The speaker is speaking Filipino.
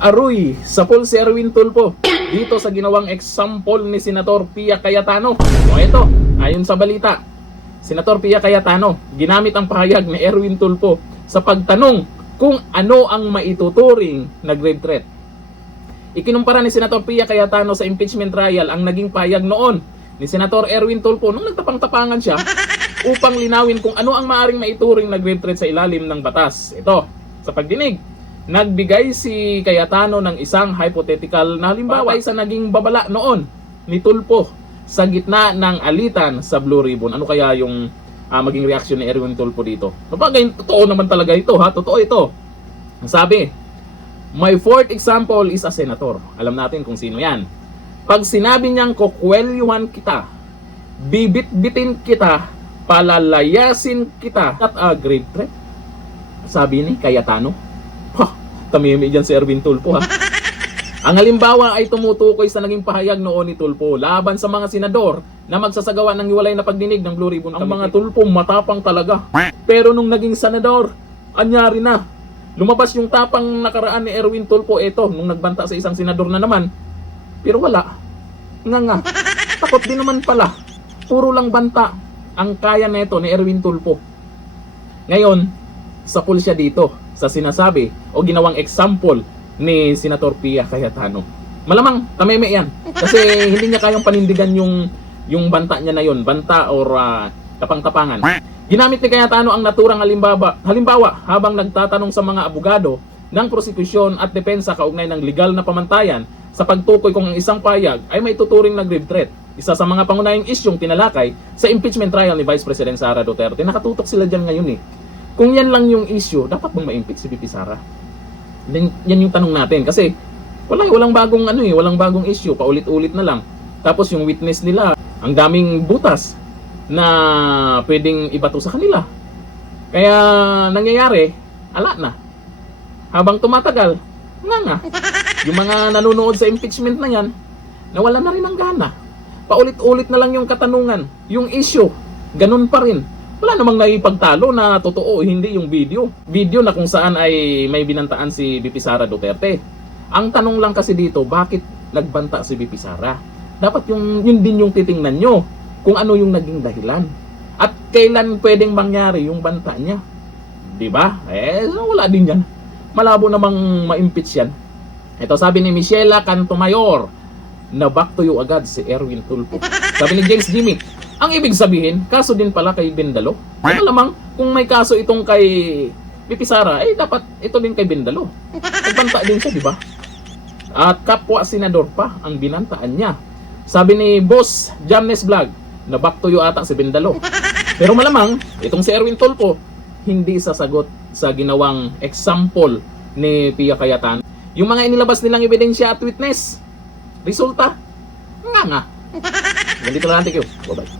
Aruy, sapul si Erwin Tulfo dito sa ginawang example ni Senator Pia Cayetano. O ito, ayon sa balita, Senator Pia Cayetano, ginamit ang pahayag ni Erwin Tulfo sa pagtanong kung ano ang maituturing na grave threat. Ikinumpara ni Senator Pia Cayetano sa impeachment trial ang naging pahayag noon ni Senator Erwin Tulfo nung nagtapang-tapangan siya upang linawin kung ano ang maaring maituring na grave threat sa ilalim ng batas. Ito, sa pagdinig, nagbigay si Cayetano ng isang hypothetical na halimbawa sa naging babala noon ni Tulfo sa gitna ng alitan sa Blue Ribbon. Ano kaya yung maging reaksyon ni Erwin Tulfo dito? Napagay, totoo naman talaga ito ha, totoo ito. Ang sabi, my fourth example is a senator. Alam natin kung sino yan. Pag sinabi niyang kukwelyuhan kita, bibit-bitin kita, palalayasin kita at a grave threat. Sabi ni Cayetano. Tamimi dyan si Erwin Tulfo ha. Ang halimbawa ay tumutukoy sa naging pahayag noon ni Tulfo laban sa mga senador na magsasagawa ng hiwalay na pagdinig ng Blue Ribbon. Ang mga Tulfo matapang talaga. Pero nung naging senador, anyari na. Lumabas yung tapang nakaraan ni Erwin Tulfo ito nung nagbanta sa isang senador na naman. Pero wala. Nga. Takot din naman pala. Puro lang banta ang kaya neto ni Erwin Tulfo. Ngayon, sapul siya dito sa sinasabi o ginawang example ni Senator Pia Cayetano. Malamang tameme yan. Kasi hindi niya kayang panindigan yung banta niya na yun. Banta or tapang-tapangan. Ginamit ni Cayetano ang naturang halimbawa habang nagtatanong sa mga abogado ng prosekusyon at depensa kaugnay ng legal na pamantayan sa pagtukoy kung ang isang pahayag ay may tuturing na grave threat. Isa sa mga pangunahing isyong tinalakay sa impeachment trial ni Vice President Sara Duterte. Nakatutok sila dyan ngayon eh. Kung yan lang yung issue, dapat bang ma-impeach si VP Sara? Yan yung tanong natin. Kasi walang bagong walang bagong issue. Paulit-ulit na lang. Tapos yung witness nila, ang daming butas na pwedeng ibato sa kanila. Kaya nangyayari, ala na. Habang tumatagal, nga. Yung mga nanonood sa impeachment na yan, nawala na rin ang gana. Paulit-ulit na lang yung katanungan. Yung issue, ganun pa rin. Wala namang naipagtalo na totoo, hindi yung video. Video na kung saan ay may binantaan si VP Sara Duterte. Ang tanong lang kasi dito, bakit nagbanta si VP Sara? Dapat yun din yung titingnan nyo kung ano yung naging dahilan. At kailan pwedeng mangyari yung banta niya. Diba? Wala din yan. Malabo namang ma-impeach yan. Ito sabi ni Michela Cantomayor, na back to you agad si Erwin Tulfo. Sabi ni James Jimmy, ang ibig sabihin, kaso din pala kay Bindalo. Malamang kung may kaso itong kay VP Sara, dapat ito din kay Bindalo. Nagbanta din siya, di ba? At kapwa senador pa ang binantaan niya. Sabi ni Boss Jamnes Vlog, na back to you ata si Bindalo. Pero malamang, itong si Erwin Tulfo, hindi sasagot sa ginawang example ni Pia Cayetano. Yung mga inilabas nilang ebidensya at witness, resulta, nga. Ganito lang, thank you. Bye-bye.